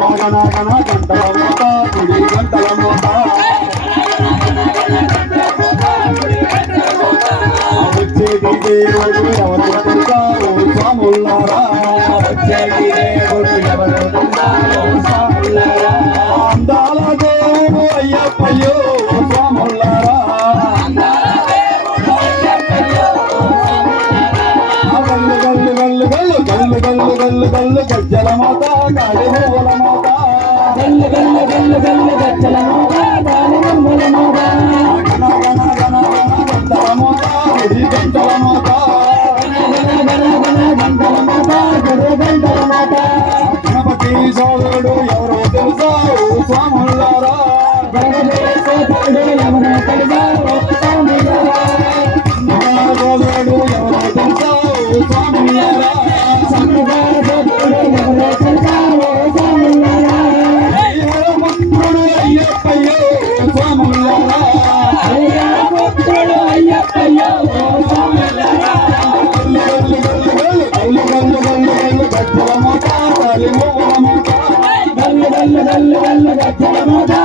గణ గణ గంటల మోత గుడి గంటల మోత వచ్చేది దేవుడు ఎవరు ఓ స్వాములారా వచ్చేది దేవుడు ఎవరు ఓ స్వాములారా అందాల దేవుడు అయ్యప్పయ్యో స్వాములారా గల్లు గల్లు గల్లు గల్లు గల్లు గల్లు గల్లు గల్లు గజ్జల గల్లు గల్లు గల్లు గల్లు గచ్చల మోత గాలి నమ్ముల గణ గణ గణ గణ గంటల గుడి గంటల గణ గణ గణ గంటల గంటల గణపతి సోదరుడు ఎవరో తెలుసా స్వాములారా గణపతి సోదరుడు ఎవరో తెలుసా స్వాములారా. సోదరుడు ఎవరో తెలుసా స్వాములారా సోదరుడు ఎవరో Dalle dalle dalle dalle dalle dalle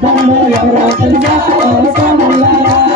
Kamu yang rakan jauh sama lara